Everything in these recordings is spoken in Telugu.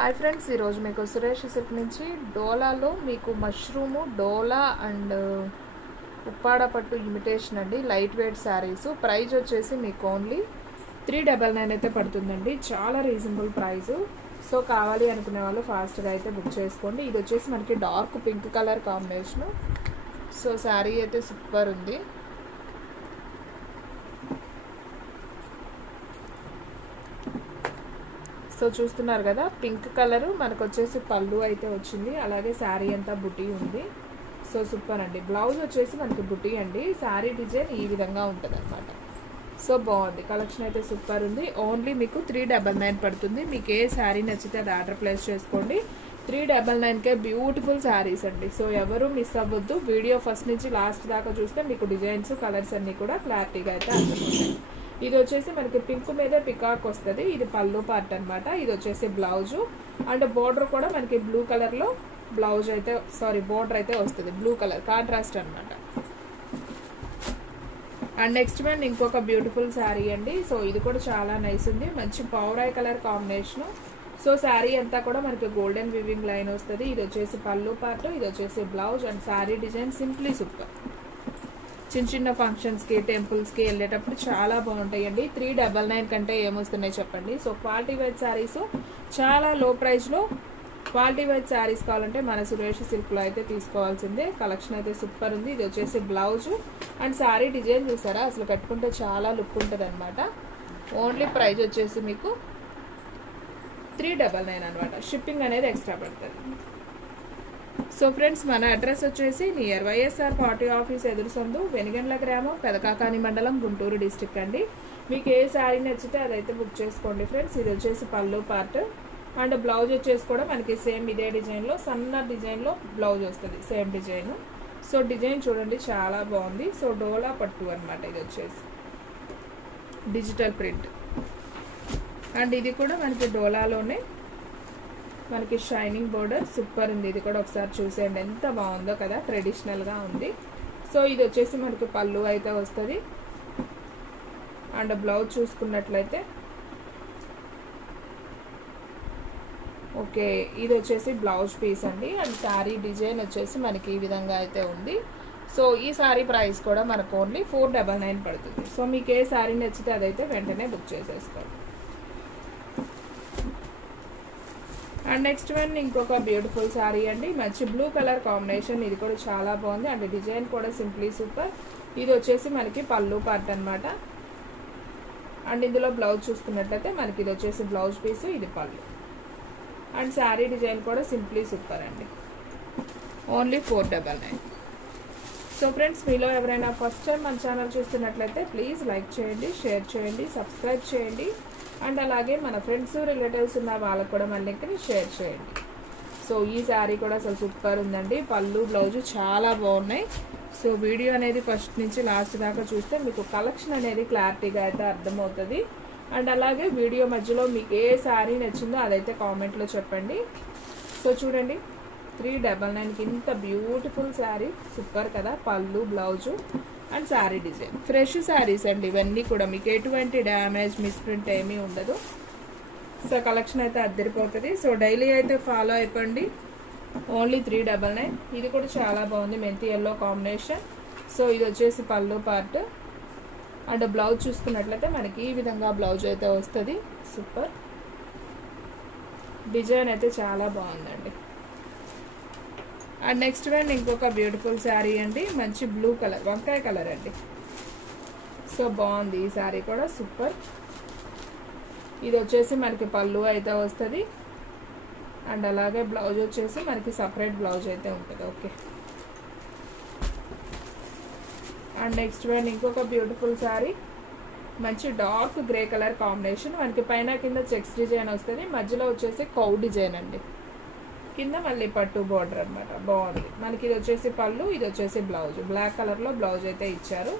హాయ్ ఫ్రెండ్స్, ఈరోజు మీకు సురేష్ సిల్క్ నుంచి డోలాలో మీకు మష్రూము డోలా అండ్ ఉప్పాడ పట్టు ఇమిటేషన్ అండి లైట్ వెయిట్ శారీస్. ప్రైస్ వచ్చేసి మీకు ఓన్లీ 399 అయితే పడుతుందండి. చాలా రీజనబుల్ ప్రైస్. సో కావాలి అనుకునే వాళ్ళు ఫాస్ట్గా అయితే బుక్ చేసుకోండి. ఇది వచ్చేసి మనకి dark pink colour combination. So sari అయితే సూపర్ ఉంది. సో చూస్తున్నారు కదా, పింక్ కలరు మనకు వచ్చేసి పళ్ళు అయితే వచ్చింది. అలాగే శారీ అంతా బుటీ ఉంది. సో సూపర్ అండి. బ్లౌజ్ వచ్చేసి మనకి బుటీ అండి. శారీ డిజైన్ ఈ విధంగా ఉంటుంది అనమాట. సో బాగుంది, కలెక్షన్ అయితే సూపర్ ఉంది. ఓన్లీ మీకు 399 పడుతుంది. మీకు ఏ శారీ నచ్చితే అది ఆర్డర్ ప్లేస్ చేసుకోండి. 399కే బ్యూటిఫుల్ శారీస్ అండి. సో ఎవరు మిస్ అవ్వద్దు. వీడియో ఫస్ట్ నుంచి లాస్ట్ దాకా చూస్తే మీకు డిజైన్స్ కలర్స్ అన్నీ కూడా క్లారిటీగా అయితే అర్థమవుతాయి. ఇది వచ్చేసి మనకి పింక్ మీద పికాక్ వస్తుంది. ఇది పళ్ళు పార్ట్ అనమాట. ఇది వచ్చేసి బ్లౌజు అండ్ బోర్డర్ కూడా మనకి బ్లూ కలర్లో బ్లౌజ్ అయితే బోర్డర్ అయితే వస్తుంది. బ్లూ కలర్ కాంట్రాస్ట్ అనమాట. అండ్ నెక్స్ట్ వన్ ఇంకొక బ్యూటిఫుల్ శారీ అండి. సో ఇది కూడా చాలా నైస్ ఉంది. మంచి పౌరాయ్ కలర్ కాంబినేషను. సో శారీ అంతా కూడా మనకి గోల్డెన్ వివింగ్ లైన్ వస్తుంది. ఇది వచ్చేసి పళ్ళు పార్ట్, ఇది వచ్చేసి blouse and sari design simply super. చిన్న చిన్న ఫంక్షన్స్కి టెంపుల్స్కి వెళ్ళేటప్పుడు చాలా బాగుంటాయండి. 399 కంటే ఏమొస్తున్నాయి చెప్పండి. సో క్వాలిటీ వైజ్ శారీస్ చాలా లో ప్రైస్లో క్వాలిటీ వైజ్ శారీస్ కావాలంటే మన సురేష్ సిల్క్లో అయితే తీసుకోవాల్సిందే. కలెక్షన్ అయితే సూపర్ ఉంది. ఇది వచ్చేసి బ్లౌజు అండ్ శారీ డిజైన్ చూసారా, అసలు కట్టుకుంటే చాలా లుక్ ఉంటుంది అనమాట. ఓన్లీ ప్రైస్ వచ్చేసి మీకు 399 అనమాట. షిప్పింగ్ అనేది ఎక్స్ట్రా పడుతుంది. సో ఫ్రెండ్స్, మన అడ్రస్ వచ్చేసి నియర్ వైఎస్ఆర్ పార్టీ ఆఫీస్ ఎదురు సందు, వెనిగండ్ల గ్రామం, పెదకాకాని మండలం, గుంటూరు డిస్టిక్ అండి. మీకు ఏ శారీ నచ్చితే అదైతే బుక్ చేసుకోండి ఫ్రెండ్స్. ఇది వచ్చేసి పళ్ళు పార్ట్ అండ్ బ్లౌజ్ వచ్చేసి కూడా మనకి సేమ్ ఇదే డిజైన్లో సన్న డిజైన్లో బ్లౌజ్ వస్తుంది. Same design. సో డిజైన్ చూడండి చాలా బాగుంది. సో డోలా పట్టు అనమాట. ఇది వచ్చేసి డిజిటల్ ప్రింట్ అండ్ ఇది కూడా మనకి డోలాలోనే మనకి షైనింగ్ బోర్డర్ సూపర్ ఉంది. ఇది కూడా ఒకసారి చూసేయండి ఎంత బాగుందో కదా, ట్రెడిషనల్గా ఉంది. సో ఇది వచ్చేసి మనకి పళ్ళు అయితే వస్తుంది అండ్ బ్లౌజ్ చూసుకున్నట్లయితే ఓకే, ఇది వచ్చేసి బ్లౌజ్ పీస్ అండి. అండ్ శారీ డిజైన్ వచ్చేసి మనకి ఈ విధంగా అయితే ఉంది. సో ఈ శారీ ప్రైస్ కూడా మనకు ఓన్లీ 499 పడుతుంది. సో మీకు ఏ శారీ నచ్చితే అదైతే వెంటనే బుక్ చేసేసుకోండి. అండ్ నెక్స్ట్ వన్ ఇంకొక బ్యూటిఫుల్ శారీ అండి. మంచి బ్లూ కలర్ కాంబినేషన్. ఇది కూడా చాలా బాగుంది అండ్ డిజైన్ కూడా సింప్లీ సూపర్. ఇది వచ్చేసి మనకి పళ్ళు పార్ట్ అనమాట. అండ్ ఇందులో బ్లౌజ్ చూసుకున్నట్లయితే మనకి ఇది వచ్చేసి బ్లౌజ్ పీస్, ఇది పళ్ళు అండ్ శారీ డిజైన్ కూడా సింప్లీ సూపర్ అండి. ఓన్లీ 499. సో ఫ్రెండ్స్, మీలో ఎవరైనా ఫస్ట్ టైం మన ఛానల్ చూస్తున్నట్లయితే ప్లీజ్ లైక్ చేయండి, షేర్ చేయండి, సబ్స్క్రైబ్ చేయండి అండ్ అలాగే మన ఫ్రెండ్స్ రిలేటివ్స్ ఉన్న వాళ్ళకు కూడా మన లింక్ని షేర్ చేయండి. సో ఈ శారీ కూడా అసలు సూపర్ ఉందండి. పళ్ళు బ్లౌజు చాలా బాగున్నాయి. సో వీడియో అనేది ఫస్ట్ నుంచి లాస్ట్ దాకా చూస్తే మీకు కలెక్షన్ అనేది క్లారిటీగా అయితే అర్థమవుతుంది. అండ్ అలాగే వీడియో మధ్యలో మీకు ఏ శారీ నచ్చిందో అదైతే కామెంట్లో చెప్పండి. సో చూడండి, 399కి ఇంత బ్యూటిఫుల్ శారీ సూపర్ కదా. పళ్ళు blouse and sari design fresh saris అండి. ఇవన్నీ కూడా మీకు ఎటువంటి డ్యామేజ్ మిస్ప్రింట్ ఏమీ ఉండదు. సో కలెక్షన్ అయితే అద్దరిపోతుంది. సో డైలీ అయితే ఫాలో అయిపోండి. ఓన్లీ 399. ఇది కూడా చాలా బాగుంది, మెంతి ఎల్లో కాంబినేషన్. సో ఇది వచ్చేసి పళ్ళు పార్ట్ అండ్ బ్లౌజ్ చూసుకున్నట్లయితే మనకి ఈ విధంగా బ్లౌజ్ అయితే వస్తుంది. సూపర్ డిజైన్ అయితే చాలా బాగుందండి. అండ్ నెక్స్ట్ వన్ ఇంకొక బ్యూటిఫుల్ శారీ అండి. మంచి బ్లూ కలర్, వంకాయ కలర్ అండి. సో బాగుంది ఈ శారీ కూడా సూపర్. ఇది వచ్చేసి మనకి పళ్ళు అయితే వస్తుంది అండ్ అలాగే బ్లౌజ్ వచ్చేసి మనకి సపరేట్ బ్లౌజ్ అయితే ఉంటుంది. ఓకే. అండ్ నెక్స్ట్ వన్ ఇంకొక బ్యూటిఫుల్ శారీ. మంచి డార్క్ గ్రే కలర్ కాంబినేషన్. మనకి పైన కింద చెక్స్ డిజైన్ వస్తుంది, మధ్యలో వచ్చేసి కౌ డిజైన్ అండి. కింద మళ్ళీ పట్టు బోర్డర్ అనమాట. బాగుంది. మనకి ఇది వచ్చేసి పళ్ళు, ఇది వచ్చేసి బ్లౌజ్. బ్లాక్ కలర్లో బ్లౌజ్ అయితే ఇచ్చారు.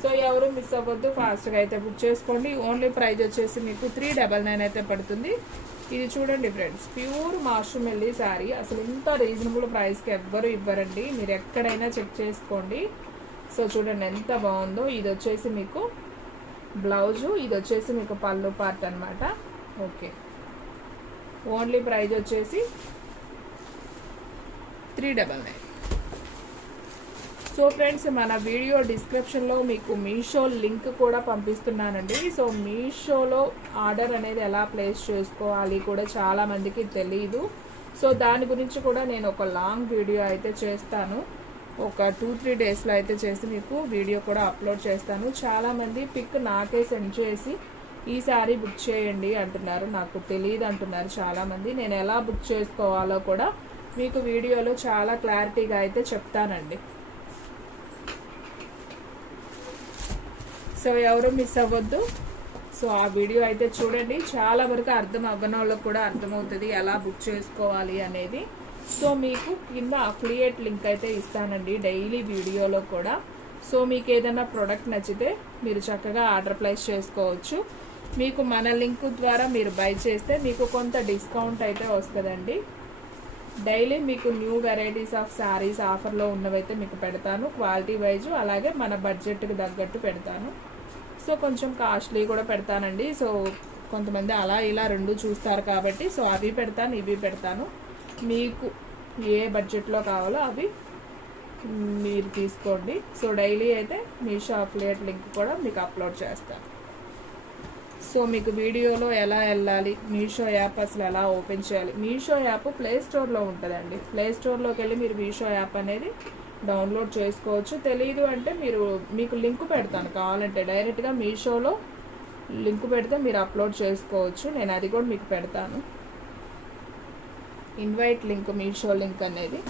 సో ఎవరు మిస్ అవ్వద్దు, ఫాస్ట్గా అయితే బుక్ చేసుకోండి. ఓన్లీ ప్రైజ్ వచ్చేసి మీకు 399 అయితే పడుతుంది. ఇది చూడండి ఫ్రెండ్స్, ప్యూర్ మాష్రూమెల్లి శారీ. అసలు ఇంత రీజనబుల్ ప్రైస్కి ఎవ్వరు ఇవ్వరండి. మీరు ఎక్కడైనా చెక్ చేసుకోండి. సో చూడండి ఎంత బాగుందో. ఇది వచ్చేసి మీకు బ్లౌజు, ఇది వచ్చేసి మీకు పళ్ళు పార్ట్ అనమాట. ఓకే. ఓన్లీ ప్రైస్ వచ్చేసి 399. సో ఫ్రెండ్స్, మన వీడియో డిస్క్రిప్షన్లో మీకు మీషో లింక్ కూడా పంపిస్తున్నానండి. సో మీషోలో ఆర్డర్ అనేది ఎలా ప్లేస్ చేసుకోవాలి కూడా చాలామందికి తెలీదు. సో దాని గురించి కూడా నేను ఒక లాంగ్ వీడియో అయితే చేస్తాను. ఒక 2-3 డేస్లో అయితే చేసి మీకు వీడియో కూడా అప్లోడ్ చేస్తాను. చాలామంది పిక్ నాకే సెండ్ చేసి ఈ శారీ బుక్ చేయండి అంటున్నారు, నాకు తెలియదు అంటున్నారు చాలామంది. నేను ఎలా బుక్ చేసుకోవాలో కూడా మీకు వీడియోలో చాలా క్లారిటీగా అయితే చెప్తానండి. సో ఎవరు మిస్ అవ్వద్దు. సో ఆ వీడియో అయితే చూడండి. చాలా వరకు అర్థం అవ్వని వాళ్ళకి కూడా అర్థమవుతుంది ఎలా బుక్ చేసుకోవాలి అనేది. సో మీకు కింద అఫిలియేట్ లింక్ అయితే ఇస్తానండి డైలీ వీడియోలో కూడా. సో మీకు ఏదైనా ప్రోడక్ట్ నచ్చితే మీరు చక్కగా ఆర్డర్ ప్లేస్ చేసుకోవచ్చు. మీకు మన లింక్ ద్వారా మీరు బై చేస్తే మీకు కొంత డిస్కౌంట్ అయితే వస్తుందండి. డైలీ మీకు న్యూ వెరైటీస్ ఆఫ్ శారీస్ ఆఫర్లో ఉన్నవైతే మీకు పెడతాను, క్వాలిటీ వైజ్, అలాగే మన బడ్జెట్కి తగ్గట్టు పెడతాను. సో కొంచెం కాస్ట్లీ కూడా పెడతానండి. సో కొంతమంది అలా ఇలా రెండు చూస్తారు కాబట్టి సో అవి పెడతాను, ఇవి పెడతాను. మీకు ఏ బడ్జెట్లో కావాలో అవి మీరు తీసుకోండి. సో డైలీ అయితే మీషో అఫిలియేట్ లింక్ కూడా మీకు అప్లోడ్ చేస్తాను. సో మీకు వీడియోలో ఎలా వెళ్ళాలి, మీషో యాప్ అసలు ఎలా ఓపెన్ చేయాలి. మీషో యాప్ ప్లే స్టోర్లో ఉంటుందండి. ప్లే స్టోర్లోకి వెళ్ళి మీరు మీషో యాప్ అనేది డౌన్లోడ్ చేసుకోవచ్చు. తెలీదు అంటే మీకు లింక్ పెడతాను, కావాలంటే డైరెక్ట్గా మీషోలో లింక్ పెడితే మీరు అప్లోడ్ చేసుకోవచ్చు. నేను అది కూడా మీకు పెడతాను, ఇన్వైట్ లింక్, మీషో లింక్ అనేది.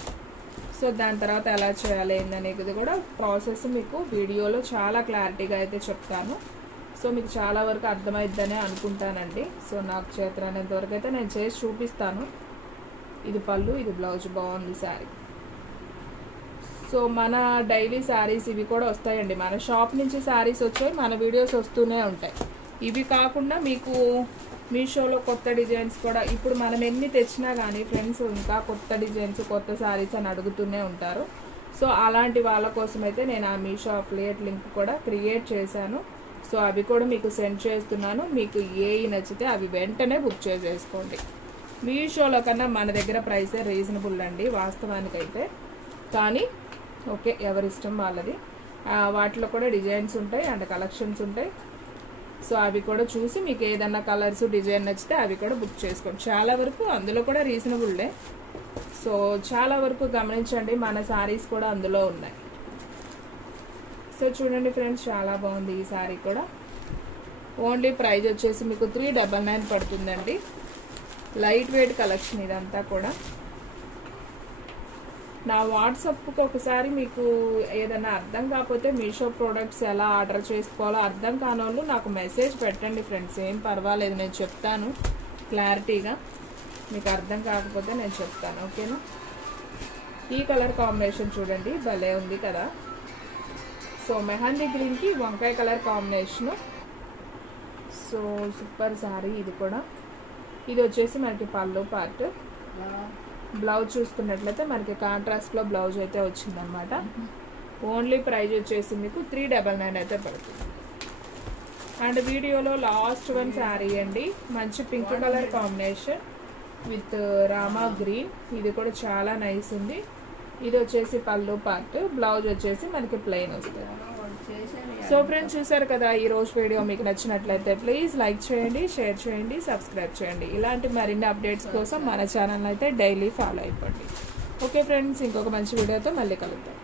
సో దాని తర్వాత ఎలా చేయాలి ఏందనేది కూడా ప్రాసెస్ మీకు వీడియోలో చాలా క్లారిటీగా అయితే చెప్తాను. సో మీకు చాలా వరకు అర్థమైద్దని అనుకుంటానండి. సో నాకు చేతనైనంత వరకు అయితే నేను చేసి చూపిస్తాను. ఇది పళ్ళు, ఇది బ్లౌజ్. బాగుంది శారీ. సో మన డైలీ శారీస్ ఇవి కూడా వస్తాయండి. మన షాప్ నుంచి శారీస్ వచ్చాయి, మన వీడియోస్ వస్తూనే ఉంటాయి. ఇవి కాకుండా మీకు మీషోలో కొత్త డిజైన్స్ కూడా ఇప్పుడు మనం ఎన్ని తెచ్చినా కానీ ఫ్రెండ్స్ ఇంకా కొత్త డిజైన్స్, కొత్త శారీస్ అని అడుగుతూనే ఉంటారు. సో అలాంటి వాళ్ళ కోసం అయితే నేను ఆ మీషో అఫిలియేట్ లింక్ కూడా క్రియేట్ చేశాను. సో అవి కూడా మీకు సెండ్ చేస్తున్నాను. మీకు ఏవి నచ్చితే అవి వెంటనే బుక్ చేసేసుకోండి. మీషోలో కన్నా మన దగ్గర ప్రైసే రీజనబుల్ అండి వాస్తవానికైతే. కానీ ఓకే, ఎవరిష్టం వాళ్ళది. వాటిలో కూడా డిజైన్స్ ఉంటాయి అండ్ కలెక్షన్స్ ఉంటాయి. సో అవి కూడా చూసి మీకు ఏదన్నా కలర్స్, డిజైన్ నచ్చితే అవి కూడా బుక్ చేసుకోండి. చాలా వరకు అందులో కూడా రీజనబుల్లే. సో చాలా వరకు గమనించండి, మన శారీస్ కూడా అందులో ఉన్నాయి. సో చూడండి ఫ్రెండ్స్, చాలా బాగుంది ఈ శారీ కూడా. ఓన్లీ ప్రైస్ వచ్చేసి మీకు 399 పడుతుందండి. లైట్ వెయిట్ కలెక్షన్ ఇదంతా కూడా. నా వాట్సాప్కి ఒకసారి మీకు ఏదైనా అర్థం కాకపోతే మీషో ప్రోడక్ట్స్ ఎలా ఆర్డర్ చేసుకోవాలో అర్థం కాని వాళ్ళు నాకు మెసేజ్ పెట్టండి ఫ్రెండ్స్, ఏం పర్వాలేదు, నేను చెప్తాను క్లారిటీగా. మీకు అర్థం కాకపోతే నేను చెప్తాను, ఓకేనా. ఈ కలర్ కాంబినేషన్ చూడండి, భలే ఉంది కదా. సో మెహందీ గ్రీన్కి వంకాయ colour combination. So super sari ఇది కూడా. ఇది వచ్చేసి మనకి పళ్ళు పార్ట్. బ్లౌజ్ చూసుకున్నట్లయితే మనకి కాంట్రాస్ట్లో బ్లౌజ్ అయితే వచ్చిందనమాట. ఓన్లీ ప్రైజ్ వచ్చేసి మీకు 399 అయితే పడుతుంది. అండ్ వీడియోలో లాస్ట్ వన్ శారీ అండి, మంచి pink colour combination with Rama green. ఇది కూడా చాలా నైస్ ఉంది. ఇది వచ్చేసి పళ్ళు పార్ట్, బ్లౌజ్ వచ్చేసి మనకి ప్లెయిన్ వస్తుంది. సో ఫ్రెండ్స్ చూసారు కదా, ఈ రోజు వీడియో మీకు నచ్చినట్లయితే ప్లీజ్ లైక్ చేయండి, షేర్ చేయండి, సబ్స్క్రైబ్ చేయండి. ఇలాంటి మరిన్ని అప్డేట్స్ కోసం మన ఛానల్ అయితే డైలీ ఫాలో అయిపోండి. ఓకే ఫ్రెండ్స్, ఇంకొక మంచి వీడియోతో మళ్ళీ కలుద్దాం.